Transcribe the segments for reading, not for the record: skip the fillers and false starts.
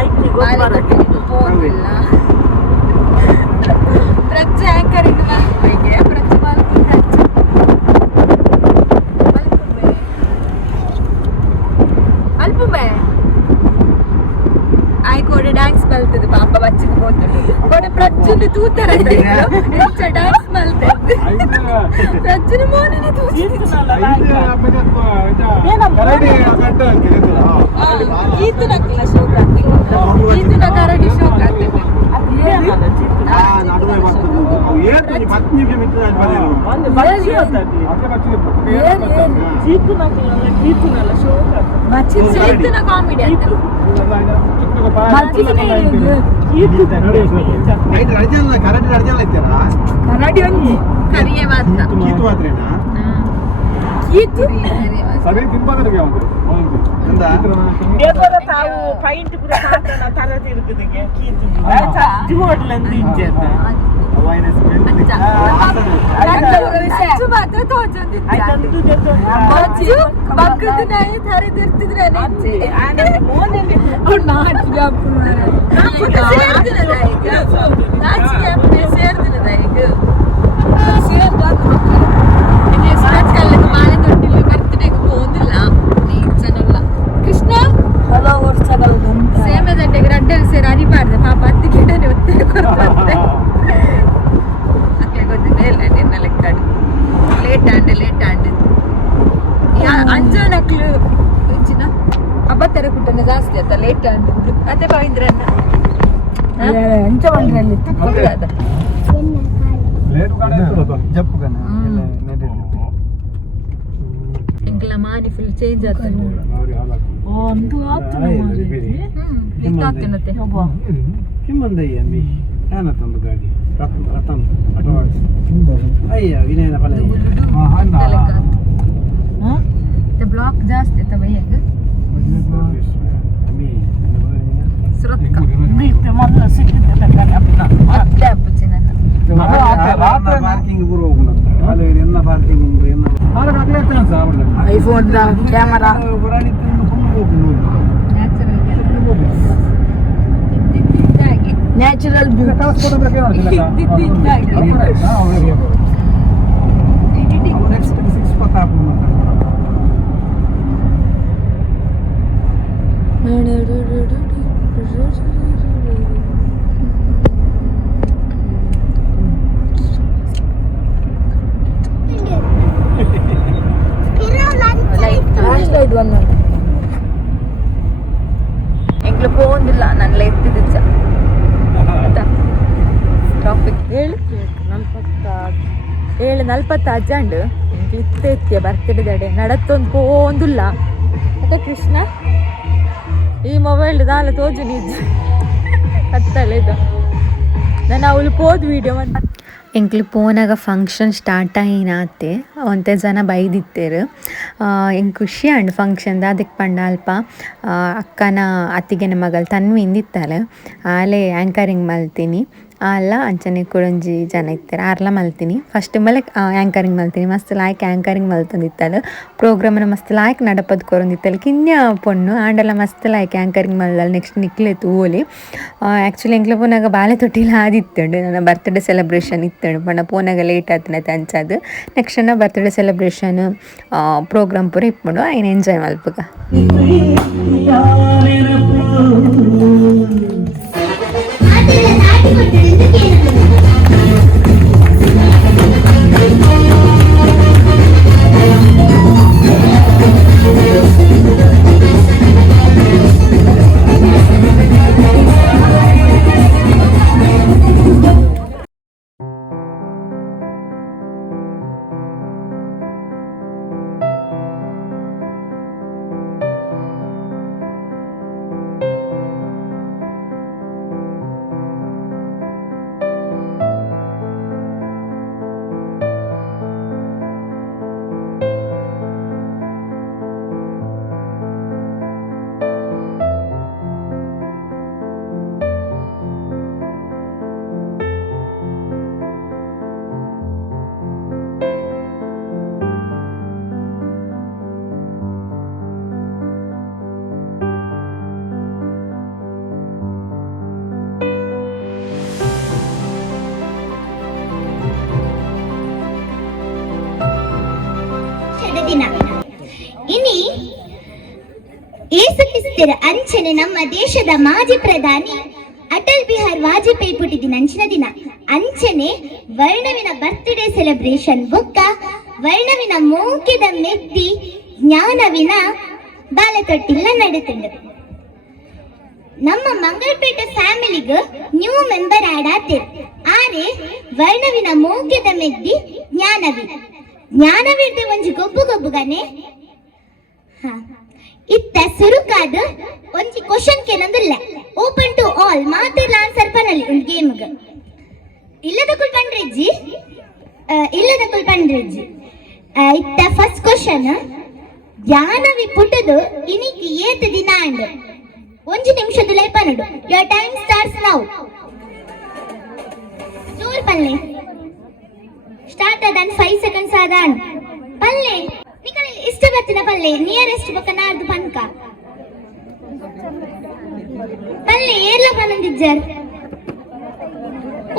ಐತಿ ಗೊತ್ತಿಲ್ಲ ಪ್ರಜ್ಜೆ anchoring ಮಲ್ಪೆಗೆ ಪ್ರಜ್ಜೆ Malpe ಅಲ್ಪುಮೆ ಆಯ್ಕೋಡೆ dance ಮಲ್ತದೆ ಪಾಪ ಬಚ್ಚಿಗೆ ಹೋಗ್ತದೆ ಕೊಡೆ ಪ್ರಜ್ಜುನ ತೂತಾರೆ ಡ್ಯಾನ್ಸ್ ಮಲ್ತದೆ ಪ್ರಜ್ಜುನ ಮೋನಿನ ಈತು ನಕ್ಲ ಶೋಕ ಈತು ನ ಕರಡಿ ಶೋಕ ಕಾಮಿಡಿ ಕರಡಿ ಒಂಜಿ ಕರಿಯೇ ಮಾತ್ರ ಕೀತು ಸರಿ ತಿಂಬದರಿಗೆ ತಾವು ಪೈಂಟ್ ಪೂರ ಮಾತನ ತರದಿ ಇರುತ್ತದೆ ಕೀತು ಸಜ್ಜು ಹೋಡ್ಲಂದು ಇಂಚೆ ಮಾತ್ರ ತೋಚೊಂದಿತ್ತು ಬಗ್ಗದ ನಾಯಿ ತರದಿರ್ತಿದ್ರೆ ಸೇರ್ದಿನದ ಈಗ ಮಾಲೆ ತೊಟ್ಟಿಲ್ಲ ಬರ್ತ್ಡೇಗೆ ಹೋದಿಲ್ಲ ನೀಚನಲ್ಲ ಕೃಷ್ಣ ಹಲೋ ವರ್ಷಗಳು ಸೇಮೆ ದಂಡೆಗೆ ರಡ್ಡಲ್ಲಿ ಸೇರಿ ಅರಿಬಾರ್ದೆ ಪಾಪ ಹತ್ತಿ ಗಿಡನೆ ಒತ್ತಿಗೆ ಕೊಡ್ತಾರೆ ಅಕ್ಕೆ ಗೊತ್ತಿಲ್ಲ ಇಲ್ಲ ನಿನ್ನ ಲೆಕ್ಕಾಡು ಲೇಟ್ ಆಂಡ್ ಅಂಜನಕ್ಲು ಹೆಚ್ಚಿನ ಅಬ್ಬತ್ತರ ಕುಟ್ಟನ ಜಾಸ್ತಿ ಆಯ್ತಾ ಲೇಟ್ ಆಂಡ್ ಅದೇ ಪವಿಂದ್ರನ್ನ ಅಂಚ ಬಂದ್ರಲ್ಲಿ ಅದ ಇಂಕಲ ಮಾನಿ ಫುಲ್ ಚೇಂಜ್ ಆಗ್ತದೆ ಒಂದು ಆಗ್ತದೆ ಹೋಗುವ ಕಿಮ್ಮಂದಯ್ಯ ಅಂಬಿ ಏನತ್ತೊಂದು ಗಾಡಿ ರತನ್ ಅಟವಾಡ್ಸ್ ಅಯ್ಯ ವಿನಯನ ಫಲ ಬ್ಲಾಕ್ ಜಾಸ್ತಿ ಆಯ್ತಾ ಬೈಯಾಗ ಸುರತ್ಕ ಮೊದಲು ಸಿಕ್ಕಿದ್ದೆ ಅಪ್ಪಚ್ಚಿ ನನ್ನ ಪಾರ್ಕಿಂಗ್ ಪೂರ ಹೋಗುಂಡು ಅದು ಎನ್ನ ಪಾರ್ಕಿಂಗ್ ಉಂಡು ಎನ್ನ ಐಫೋನ್ ಕ್ಯಾಮರಾ ನ್ಯಾಚುರಲ್ ಎಂಗ್ಲು ಪೋಂದಿಲ್ಲ ನನ್ನ ಎತ್ತಿದ್ದ ಟ್ರಾಫಿಕ್ 7:40 ಅಜ್ಜಂಡು ಎಂಗ್ಲು ಎತ್ತಿಯ ಬರ್ತಿಡೆ ದಡೆ ನಡತ್ತೊಂದು ಪೋಂದಿಲ್ಲ ಮತ್ತೆ ಕೃಷ್ಣ ಈ ಮೊಬೈಲ್ ದಾಲ ತೋಜು ನಿಜ ಕತ್ತಲ್ಲ ಇದು ನಾನು ಅವಳು ಪೋದ್ ವಿಡಿಯೋ ಎಂಕ್ಲಿ ಪೋನಾಗ ಫಂಕ್ಷನ್ ಸ್ಟಾರ್ಟ್ ಆಯಿನಾತೆ ಒಂತೆ ಜನ ಬೈದಿತ್ತೇರು ಎಂಗೆ ಖುಷಿ ಅಂಡ್ ಫಂಕ್ಷನ್ದ ಅದಕ್ಕೆ ಪಂಡ ಅಲ್ಪ ಅಕ್ಕನ ಅತ್ತಿಗೆನ ಮಗಳು ತನ್ವಿ ಇಂದಿತ್ತಲ್ಲ ಆಲೆ ಆ್ಯಂಕರಿಂಗ್ ಮಲ್ತೀನಿ ಅಲ್ಲ ಅಂಚನೆ ಕುಡಂಜಿ ಜನ ಇರ್ತಾರೆ ಆರ್ಲ ಮಲ್ತೀನಿ ಫಸ್ಟ್ ಮೇಲೆ ಆ್ಯಂಕರಿಂಗ್ ಮಲ್ತೀನಿ ಮಸ್ತ್ ಲಾಯ್ಕ್ ಆ್ಯಂಕರಿಂಗ್ ಮಲ್ತೊಂದಿತ್ತಲ್ಲ ಪ್ರೋಗ್ರಾಮನ್ನು ಮಸ್ತ್ ಲಾಯ್ಕ್ ನಡಪದ್ ಕೊರೊಂದಿತ್ತಲ್ಲ ಕಿನ್ಯ ಪೊಣ್ಣು ಆಂಡೆಲ್ಲ ಮಸ್ತ್ ಲಾಯ್ಕ್ ಆ್ಯಂಕರಿಂಗ್ ಮಲ್ದಲ್ಲ ನೆಕ್ಸ್ಟ್ ನಿಕ್ಲೆತು ಓಲಿ ಆ್ಯಕ್ಚುಲಿ ಎಂಕ್ಲೆ ಪೋನಾಗ ಬಾಳೆ ತೊಟ್ಟಿಲ್ಲ ಆದಿತ್ತಂಡು ನನ್ನ ಬರ್ತ್ಡೇ ಸೆಲೆಬ್ರೇಷನ್ ಇತ್ತಂಡು ಪಂಡ ಪೋನಾಗ ಲೇಟ್ ಆತನೈತೆ ಅಂಚದು ನೆಕ್ಸ್ಟ್ ನನ್ನ ಬರ್ತ್ಡೇ ಸೆಲೆಬ್ರೇಷನ್ ಪ್ರೋಗ್ರಾಮ್ ಪೂರ ಇಟ್ಕೊಂಡು ಐನು ಎಂಜಾಯ್ ಮಲ್ಪಗ ಇತ್ತರ ಅಂಚನೆ ನಮ್ಮ ದೇಶದ ಮಾಜಿ ಪ್ರಧಾನಿ ಅಟಲ್ ಬಿಹಾರ್ ವಾಜಪೇಯಿ ಪುಟ್ಟಿದಿನ ಅಂಚಿನ ದಿನ ಅಂಚನೆ ವರ್ಣವಿನ ಬರ್ತ್ಡೇ ಸೆಲೆಬ್ರೇಷನ್ ಬೊಕ್ಕ ವರ್ಣವಿನ ಮೋಕೆದ ಮೆತ್ತಿ ಜ್ಞಾನವಿನ ಬಾಲತೊಟ್ಟಿಲ್ಲ ನಡೆತುಂಡು. ನಮ್ಮ ಮಂಗಳಪೇಟೆ ಫ್ಯಾಮಿಲಿಗ್ ನ್ಯೂ ಮೆಂಬರ್ ಆಡ್ ಆತೇರು. ಆರೆ ವರ್ಣವಿನ ಮೋಕೆದ ಮೆದ್ದಿ ಜ್ಞಾನವಿಡ್ದೆ ಒಂಜಿ ಗೊಬ್ಬುಗನೆ ಇತ್ತ ಸುರುಕಾದ ಒಂಜಿ ಕ್ವಶನ್ ಕೇಳಂದಿಲ್ಲ. ಓಪನ್ ಟು ಆಲ್ ಮಾತಿರ್ಲ ಆನ್ಸರ್ ಪನಲಿ ಒಂದು ಗೇಮ್ಗ್ ಇಲ್ಲದ ಪಂಡ್ರೆಜ್ಜಿ ಇತ್ತ ಫಸ್ಟ್ ಕ್ವಶನ್ ಜ್ಞಾನವಿ ಪುಟ್ಟದು ಇನಿಕ್ ಏತ್ ದಿನ ಅಂಡ್ 1 ನಿಮಿಷದಲ್ಲೇ ಪನ್ನಡು. Your time starts now. ಜೋರ್ ಪಲ್ಲೆ ಸ್ಟಾರ್ಟ್ ಆದ 5 ಸೆಕೆಂಡ್ಸ್ ಆದ ಪಲ್ಲೆ ನಿಕಲಿ ಇಷ್ಟ ಬತ್ತಿನ ಪಲ್ಲೆ ನಿಯರೆಸ್ಟ್ ಬೊಕ್ಕ ನಾರ್ದು ಪನ್ಕ ಪಲ್ಲೆ ಏರ್ಲ ಪನಂದಿಜ್ಜರ್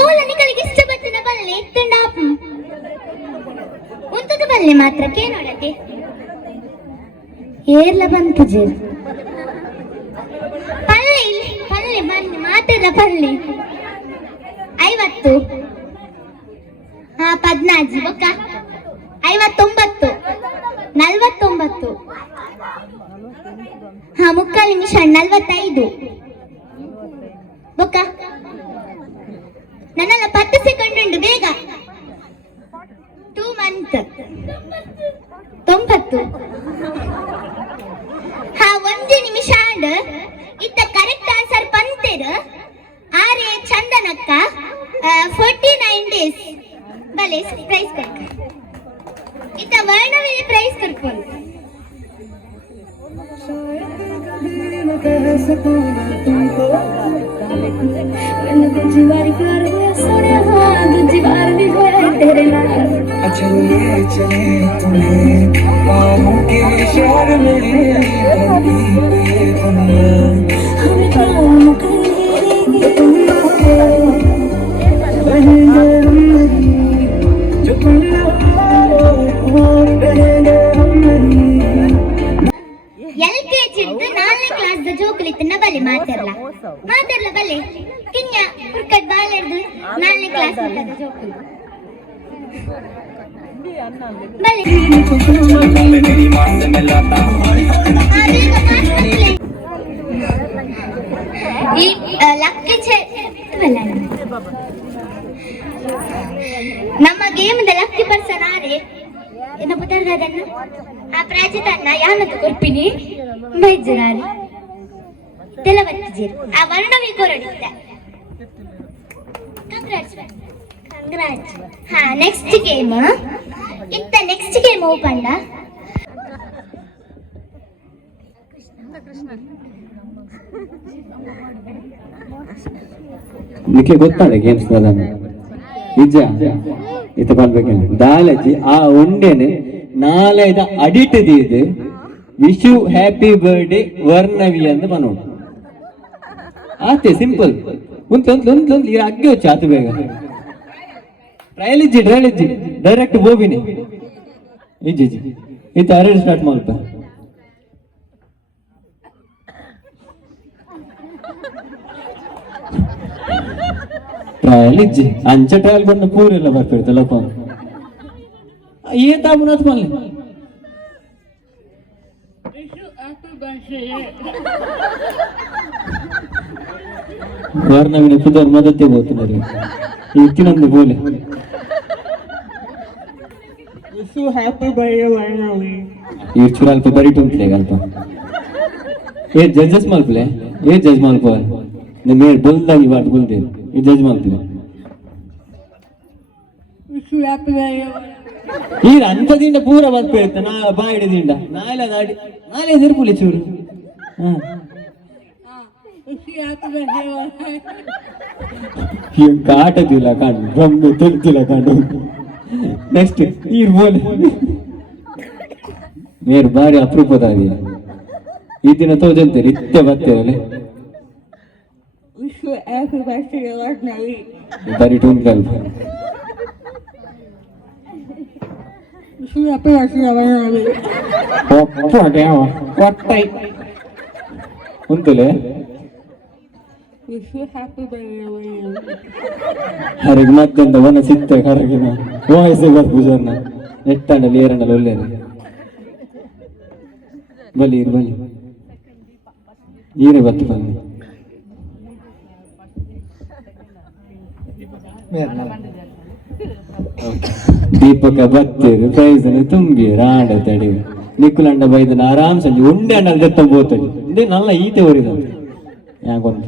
ಓಲ ನಿಕಲಿಗೆ ಇಷ್ಟ ಬತ್ತಿನ ಪಲ್ಲೆ ಇತ್ತಂಡ ಆಪು ಉಂತದ ಪಲ್ಲೆ ಮಾತ್ರ ಕೇನೋಡಕ್ಕೆ ಏರ್ಲ ಬಂತುಜರ್ ಪಲ್ಲೆ ಬನ್ನಿ ಮಾತಿರ ಪಲ್ಲೆ 50 14 ಬೊಕ್ಕ 59 49 ಮುಕ್ಕಾಲು ನಿಮಿಷ 45 ಬೊಕ್ಕ ನನ್ನೆಲ್ಲ 10 ಸೆಕೆಂಡ್ ಉಂಟು ಬೇಗ 2 ಮಂತ್ 90 1 ನಿಮಿಷ ಅಂಡ್ ಇತ್ತ ಕರೆಕ್ಟ್ ಆನ್ಸರ್ ಪಂತೇರು ಆರೆ ಚಂದನಕ್ಕ 49 ಡೇಸ್ ಬಲೆ ಪ್ರೈಸ್ ಕೊಡ್ಕ ಇತ್ತ ವರ್ಣವಿನ ಪ್ರೈಸ್ ಕೊಡ್ಕೊಂಡು LKG 4ನೇ ಕ್ಲಾಸ್ ಜೋಕುಲಿತ್ತನ ಬಲೆ ಮಾತಾಡ್ಲ ಬಲೆ ಕಿನ್ಯ ಕ್ರಿಕೆಟ್ ಬಾಲ್ ಹಿಡ್ದು 4ನೇ ಕ್ಲಾಸ್ ಜೋಕುಲಿ ಬಲೆ ಈ ಲಕ್ಕಿ ನಮ್ಮ ಗೇಮ್ ಲಕ್ಕಿ ಪರ್ಸನ್ ಆರೆ என்ன புத்தர்காதನ್ನ ಆ ಪ್ರಾಜಿತನ್ನ ಯಾನದು ಕೊರ್ಪಿನಿ ಬೈಜರಾರಿ ತೆಲವತ್ತಿಜೇರು ಆ ವರ್ಣವಿ ಕೊರಡಿದ್ದ ಕಂಗ್ರಾಟ್ಸ್ ನೆಕ್ಸ್ಟ್ ಗೇಮ್ ಇತ್ತ ನೆಕ್ಸ್ಟ್ ಗೇಮ್ ಓಪಂಡ ನಿಕ್ಕೆ ಗೊತ್ತಾಳೆ ಗೇಮ್ಸ್ ನಿಜ ಇತ ಬರ್ಬೇಕೇನೆ ದಾಲಜಿ ಆ ಉಂಡೆನೆ ನಾಳೆದ ಅಡಿಟ್ ದೀದು ವಿಶ್ ಯು ಹ್ಯಾಪಿ ಬರ್ಡೇ ವರ್ಣವಿ ಅಂತ ಪನೋಡು ಆತೆ ಸಿಂಪಲ್ ಒಂದು ಈಗ ಅಗ್ಗೆ వచ్చి ಆತ ಬೇಗ ಟ್ರಯಲ್ ಇಜ್ಜಿ ಡೈರೆಕ್ಟ್ ಬೋಬಿನಿ ಇಜ್ಜಿ ಇತ ಅರೆಡ್ ಸ್ಟಾರ್ಟ್ ಮಾಡ್ಪ ಟ್ರಯಲ್ ಇಜ್ಜಿ ಅಂಚ ಟ್ರಯಲ್ ಬಂದ ಪೂರೆಲ್ಲ ಬರ್ತಿರ್ತಲ್ಲ ಏ ತಾಬುನಾಥ್ ಮಲ್ಲೆ ವರ್ಣವಿನ ಪುದರ್ ಮದತ್ತೆ ಹೋಗ್తున్నారు ಇತ್ತಿನೊಂದು ಬೋಲೆ ಹ್ಯಾಪಿ ಬರ್ಡೇ ವರ್ಣವಿ ಈ ಚುರಾಲ್ಪ ಬರಿಟುಂಟ್ಲೆ ಅಲ್ಪ ಏ ಜಡ್ಜಸ್ ಮಲ್ಪಲೆ ಏ ಜಡ್ಜ್ ಮಲ್ಪ ಮೇರ್ ಬಲ್ದಾಗಿ ಬಾಟ್ ಬಲ್ದೆ ಈ ಜಡ್ಜ್ ಮಲ್ಪಲೆ ಈ ಅಂಥದಿಂದ ಪೂರ ಬರ್ಪೇರ್ತ ನಾ ಬಾಯಿಡಿದಿಂದ ನಾಳೆ ತಿರುಪುಲಿ ಚೂರು ಕಾಟದಿಲ್ಲ ಕಂಡು ರೊಮ್ಮೆ ತೆಗ್ದಿಲ್ಲ ಕಂಡು ನೆಕ್ಸ್ಟ್ ಈ ಬೋಲೆ ಮೇರ್ ಬಾರಿ ಅಪರೂಪದಾಗಿ ಈ ದಿನ ತೋಜಂತೆ ನಿತ್ಯ ಬರ್ತೀರಲ್ಲ ಬರೀ ಟೂನ್ ಕಲ್ಪ ಉಂತುಲೆ ಹರಿಗೆ ಮತ್ತೆಂತ ಒನ ಸಿತ್ತೆ ಕರಗಿನ ವಾಯ್ಸೆ ಬರ್ಪುಜರ್ನ ನೆಟ್ಟಂಡಲ್ಲಿ ಏರಂಡಲ್ಲಿ ಒಳ್ಳೆಯದು ಬಲಿ ಬಲಿ ಈರೆ ಬತ್ತು ಬನ್ನಿ ದೀಪಕ ಬತ್ತೇರು ಪ್ರೈಸನ್ನು ತುಂಬಿ ರಾಂಡ ತಡಿ ನಿಕ್ಕುಲಂಡ ಬೈದನ ಆರಾಮ್ ಸಂಜೆ ಉಂಡೆ ಅಂಡಲ್ಲಿ ತೆತ್ತ ಬೋತಡಿ ಇದೇ ನಲ್ಲ ಈತೆ ಹೊರಿದ ಯಾಕೊಂತ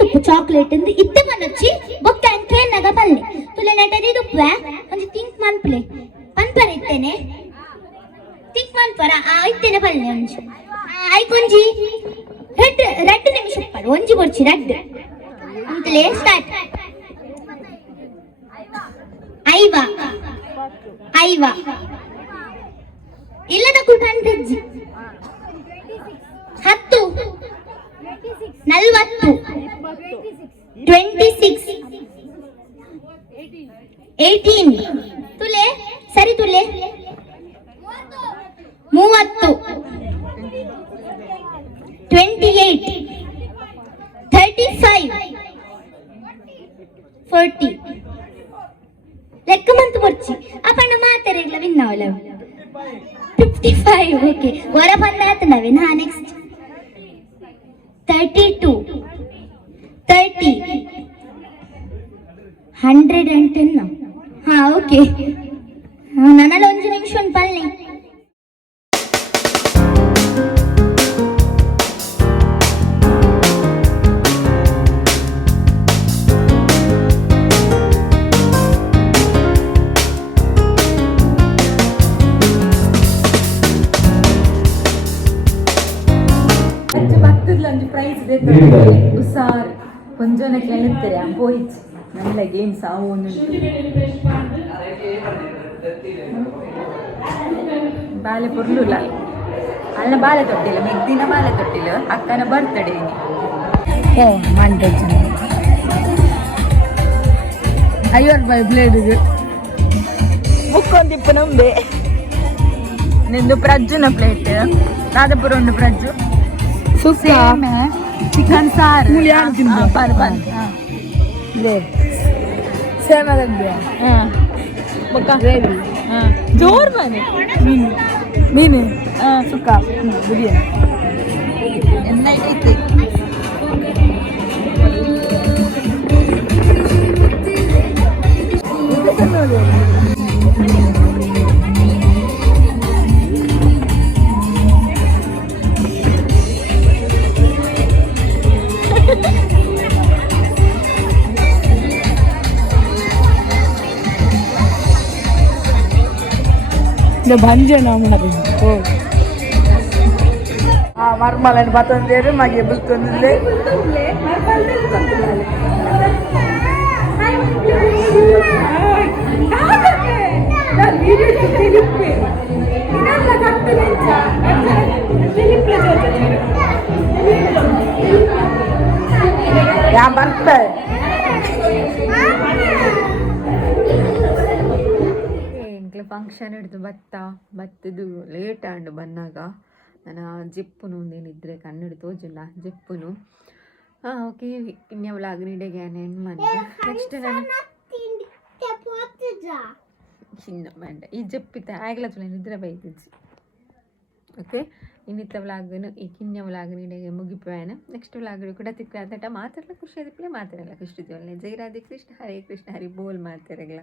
ತುಪ್ಪ ಚಾಕ್ಲೇಟ್ ಎಂದು ಇತ್ತೆ ಮನಚ್ಚಿ ಬೊಕ್ಕ ಕೇನ್ನಗ ಪಲ್ಲೆ ತುಲೆ ನಟದಿ ತುಪ್ಪ ಒಂದು ತಿಂಕ್ ಮನ್ಪಲೆ ಪನ್ಪರ ಇತ್ತೇನೆ ತಿಂಕ್ ಮನ್ಪರ ಇತ್ತೇನೆ ಪಲ್ಲೆ ಒಂಜಿ ಐಕೊಂಜಿ ರೆಡ್ ನಿಮಿಷ ಪಡ ಒಂಜಿ ಬರ್ಚಿ ರೆಡ್ ಅಂತಲೇ ಸ್ಟಾರ್ಟ್ ಐವಾ ಐವಾ ಇಲ್ಲದ ಕುಟಂಡ್ರಿಜ್ಜಿ 10 40 26 18 ತುಲೆ ಸರಿ ತುಲೆ 30 28 35 40 ಲೆಕ್ಕ ಮಂತು ಬರ್ಚಿ ಅಪ್ಪಣ್ಣ ಮಾತಾರೆಗ್ಲ ವಿನ್ನಾವಲ್ಲ 55 ಓಕೆ ಹೊರ ಬಂದಾತನವೆ ನಾ ನೆಕ್ಸ್ಟ್ 32 30 110 ಹಾ ಓಕೆ ನನ್ನಲ್ಲಿ ಒಂದು ನಿಮಿಷ ಒಂದು ಪಲ್ಲೆ ಉಸಾರ್ ಕೊಂಚನ ಕೇಳುತ್ತಾರೆ ಪೋಯಿಚ್ നല്ല ഗെയിംസ് ആവുന്നുണ്ട് ಬಾಲೆ ಪುರ್ಲುಲ್ಲ ಅಲ್ಲ ಬಾಲೆ ತೊಟ್ಟಿಲ್ಲ ಮೆಗ್ದಿನ ಬಾಲೆ ತೊಟ್ಟಿಲ್ಲ ಅಕ್ಕನ ಬರ್ತಡೇ ₹50 ಬ್ಲೇಡ್ಗೆ ಮುಕ್ಕೊಂದಿಪ್ಪು ನಂಬೆ ನಿಂದು ಪ್ರಜ್ಜುನ ಪ್ಲೇಟ್ ರಾಧಪುರ ಒಂದು ಪ್ರಜ್ಜು ಸೇಮ್ ಚಿಕನ್ ಸಾರು ಪರ್ ಪರ್ ಸೇಮ್ ಜೋರ್ ಮನೆ ಮೀನು ಸುಕ್ಕ ಬಿರಿಯಾನಿ ಎನ್ನೈತೆ ಭಂಜನ ಮರ್ಮలని ಬತ್ತಂದೇರು ಮಗೆ ಬುಲ್ತೊಂದಿಲ್ಲೆ ಯಾ ಬರ್ತಾರೆ ಫಂಕ್ಷನ್ ಹಿಡಿದು ಬತ್ತದು ಲೇಟ್ ಆಂಡು ಬಂದಾಗ ನಾನು ಜಿಪ್ಪುನು ಒಂದೇನಿದ್ರೆ ಕನ್ನಡ ತೋಜಿಲ್ಲ ಜಿಪ್ಪುನು ಓಕೆ ಇನ್ನೆ ವ್ಲಾಗ್ ನೀಡೆಗೆ ಎಂಡ್ ಮಾಡಿ ನೆಕ್ಸ್ಟ್ ನಾನು ಚಿನ್ನ ಬೇಡ ಈ ಜಪ್ಪಿತ್ತ ಆಗ್ಲ ನಿದ್ರೆ ಬೈತಿದ್ಜಿ ಓಕೆ ಇನ್ನಿತ್ತ ವ್ಲಾಗನು ಈ ಕಿನ್ಯ ವ್ಲಾಗ್ ನೀಡೆಗೆ ಮುಗಿಪೇನ ನೆಕ್ಸ್ಟ್ ವ್ಲಾಗ್ ಕೂಡ ತಿಕ್ಕ ಮಾತಾಡಲ್ಲ ಖುಷಿ ಆದಿಪ್ಪಲೆ ಮಾತಾಡಲ್ಲ ಖುಷಿ ಒಳ್ಳೆ ಜೈ ರಾಧೆ ಕೃಷ್ಣ ಹರೇ ಕೃಷ್ಣ ಹರಿ ಬೋಲ್ ಮಾಡ್ತಾರಲ್ಲ